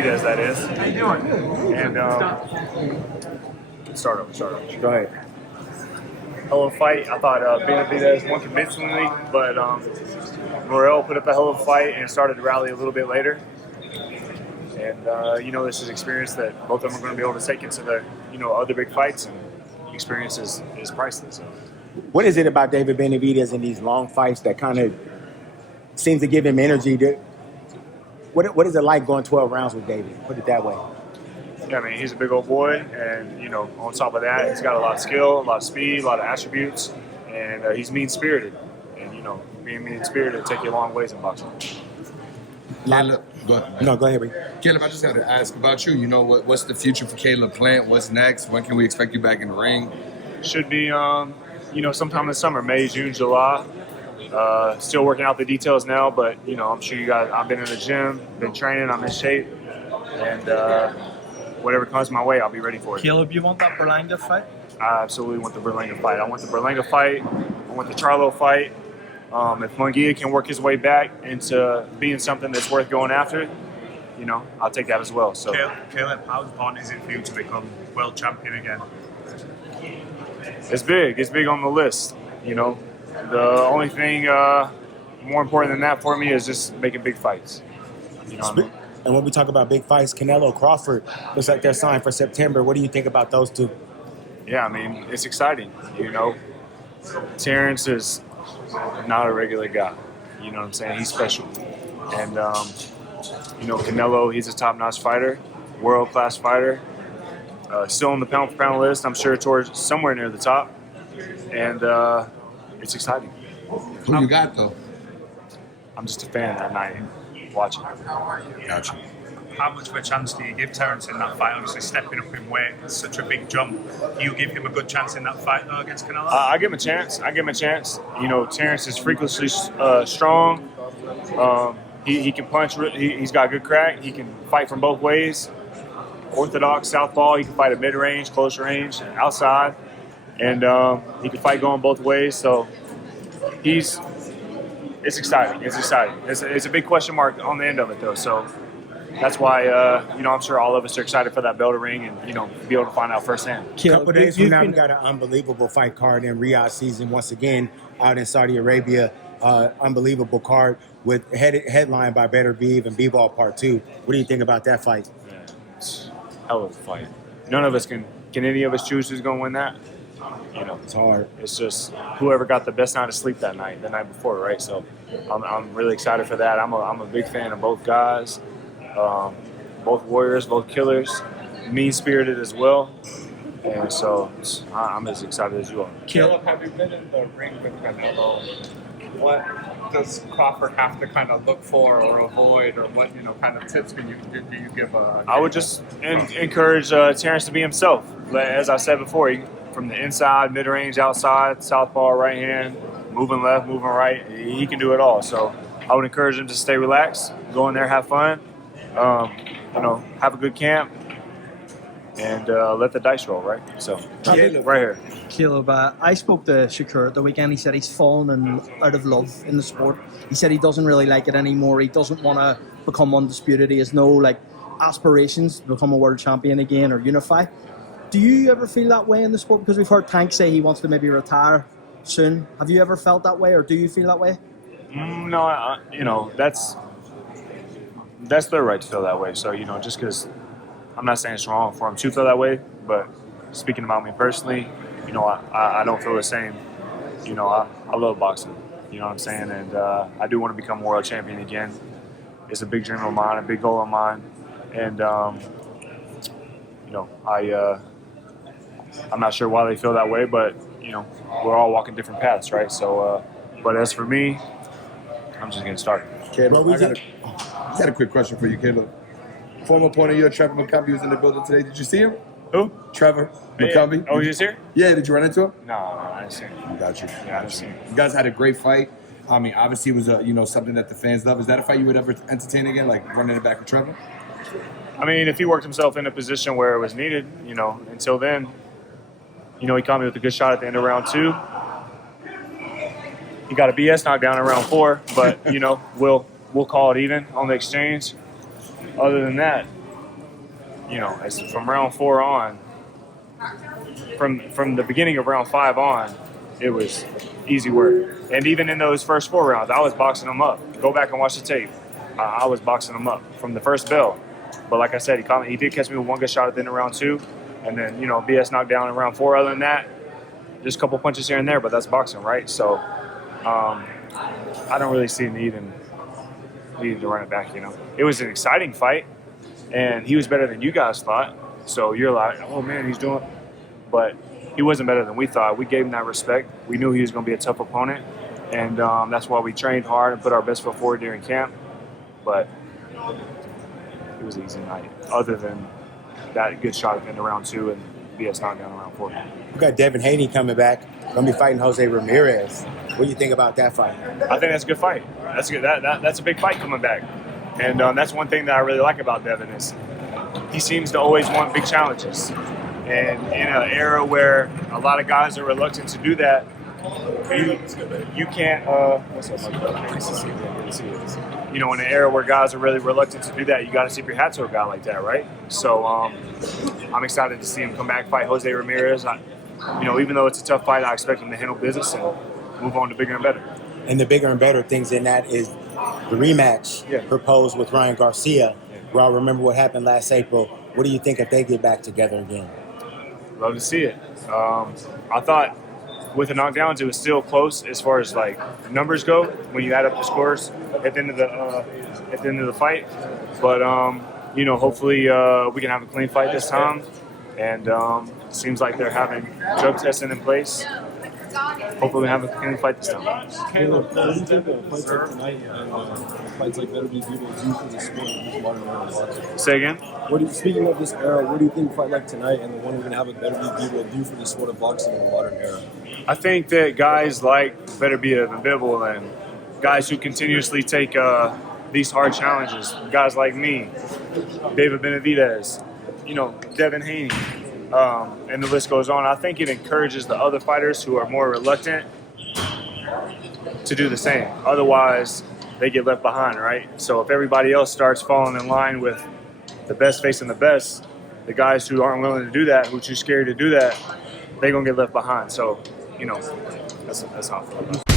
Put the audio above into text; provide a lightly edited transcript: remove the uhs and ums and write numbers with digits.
Benavidez, that is. How you doing? And start over. Go ahead. Hell of a fight. I thought Benavidez won convincingly, but Morrell put up a hell of a fight and started to rally a little bit later. And this is experience that both of them are going to be able to take into the other big fights, and experience is priceless. So. What is it about David Benavidez in these long fights that kind of seems to give him energy? What is it like going 12 rounds with David? Put it that way. Yeah, I mean, he's a big old boy, and on top of that, he's got a lot of skill, a lot of speed, a lot of attributes, and he's mean-spirited. And being mean-spirited will take you a long ways in boxing. Caleb, go ahead. No, go ahead, Rick. Caleb, I just got to ask about you. What's the future for Caleb Plant? What's next? When can we expect you back in the ring? Should be, sometime this summer, May, June, July. Still working out the details now, but I'm sure you guys. I've been in the gym, been training. I'm in shape, and whatever comes my way, I'll be ready for it. Caleb, you want that Berlanga fight? I absolutely want the Berlanga fight. I want the Berlanga fight. I want the Charlo fight. If Munguia can work his way back into being something that's worth going after, I'll take that as well. So, Caleb, how important is it for you to become world champion again? it's big. It's big on the list. The only thing more important than that for me is just making big fights. What I mean? And when we talk about big fights, Canelo, Crawford, looks like they're signed for September. What do you think about those two? Yeah, I mean, it's exciting. Terrence is not a regular guy. You know what I'm saying? He's special. And, Canelo, he's a top-notch fighter, world-class fighter. Still on the pound-for-pound list, I'm sure towards somewhere near the top. And it's exciting. Who you got, though? I'm just a fan that night watching. Gotcha. How much of a chance do you give Terrence in that fight? Obviously, stepping up in weight is such a big jump. Do you give him a good chance in that fight, though, against Canelo? I give him a chance. Terrence is freakishly strong. He can punch. He's got good crack. He can fight from both ways. Orthodox, southpaw. He can fight at mid-range, close range, outside. And he can fight going both ways. So it's exciting. It's a big question mark on the end of it, though. So that's why, I'm sure all of us are excited for that bell to ring and, be able to find out firsthand. A couple days from now, we got an unbelievable fight card in Riyadh season once again out in Saudi Arabia. Unbelievable card with headlined by Better Beeve and B-Ball Part 2. What do you think about that fight? Yeah, it's a hell of a fight. None of us can any of us choose who's going to win that? It's hard. It's just whoever got the best night of sleep the night before, right? So I'm really excited for that. I'm a big fan of both guys, both warriors, both killers, mean-spirited as well. And so I'm as excited as you are. Caleb, have you been in the ring with Canelo? What does Crawford have to kind of look for or avoid, or what kind of tips do you give? I would just encourage Terrence to be himself. As I said before, from the inside, mid-range, outside, southpaw, right hand, moving left, moving right, he can do it all. So I would encourage him to stay relaxed, go in there, have fun, have a good camp, and let the dice roll, right? So right here. Caleb, I spoke to Shakur at the weekend. He said he's fallen out of love in the sport. He said he doesn't really like it anymore. He doesn't want to become undisputed. He has no aspirations to become a world champion again or unify. Do you ever feel that way in the sport? Because we've heard Tank say he wants to maybe retire soon. Have you ever felt that way, or do you feel that way? No, that's their right to feel that way. So, just because I'm not saying it's wrong for them to feel that way, but speaking about me personally, I don't feel the same. I love boxing. You know what I'm saying? And I do want to become world champion again. It's a big dream of mine, a big goal of mine. And, I'm not sure why they feel that way, but, we're all walking different paths, right? So, but as for me, I'm just getting started. Caleb, I got a quick question for you, Caleb. Former opponent of yours, Trevor McCumbee, was in the building today. Did you see him? Who? Trevor McCumbee. Oh, he was here? Yeah, did you run into him? No, I didn't see him. Got you. Yeah, I didn't see him. You guys had a great fight. I mean, obviously it was something that the fans love. Is that a fight you would ever entertain again, like running it back with Trevor? I mean, if he worked himself in a position where it was needed, until then, he caught me with a good shot at the end of round 2. He got a BS knockdown in round 4, but, we'll call it even on the exchange. Other than that, as from round 4 on, from the beginning of round 5 on, it was easy work. And even in those first 4 rounds, I was boxing him up. Go back and watch the tape. I was boxing him up from the first bell. But like I said, he did catch me with 1 good shot at the end of round 2. And then, BS knocked down in round 4. Other than that, just a couple punches here and there, but that's boxing, right? So I don't really see needing to run it back, It was an exciting fight, and he was better than you guys thought. So you're like, oh, man, he's doing – but he wasn't better than we thought. We gave him that respect. We knew he was going to be a tough opponent, and that's why we trained hard and put our best foot forward during camp. But it was an easy night, other than that good shot at the end of round 2 and BS knockdown in round 4. We got Devin Haney coming back. Going to be fighting Jose Ramirez. What do you think about that fight? I think that's a good fight. That's good. That's a big fight coming back, and that's one thing that I really like about Devin is he seems to always want big challenges. And in an era where a lot of guys are reluctant to do that, you can't. What's up, in an era where guys are really reluctant to do that, you got to tip your hat to a guy like that, right? So I'm excited to see him come back, fight Jose Ramirez. Even though it's a tough fight, I expect him to handle business and move on to bigger and better. And the bigger and better things in that is the rematch proposed with Ryan Garcia. We all remember what happened last April. What do you think if they get back together again? Love to see it. I thought with the knockdowns, it was still close as far as like numbers go when you add up the scores at the end of the fight. But hopefully we can have a clean fight this time. And it seems like they're having drug testing in place. Hopefully we have a clean fight this time. Caleb, what do you think of fights like tonight and fights like that would be people do for the sport in this modern era of boxing? Say again? Speaking of this era, what do you think a fight like tonight and the one we're going to have a Benavidez Morrell do for the sport of boxing in the modern era? I think that guys like Benavidez and Bibble and guys who continuously take these hard challenges, guys like me, David Benavidez, Devin Haney, and the list goes on. I think it encourages the other fighters who are more reluctant to do the same. Otherwise, they get left behind, right? So if everybody else starts falling in line with the best facing the best, the guys who aren't willing to do that, who are too scared to do that, they're going to get left behind. So, that's how I feel about it.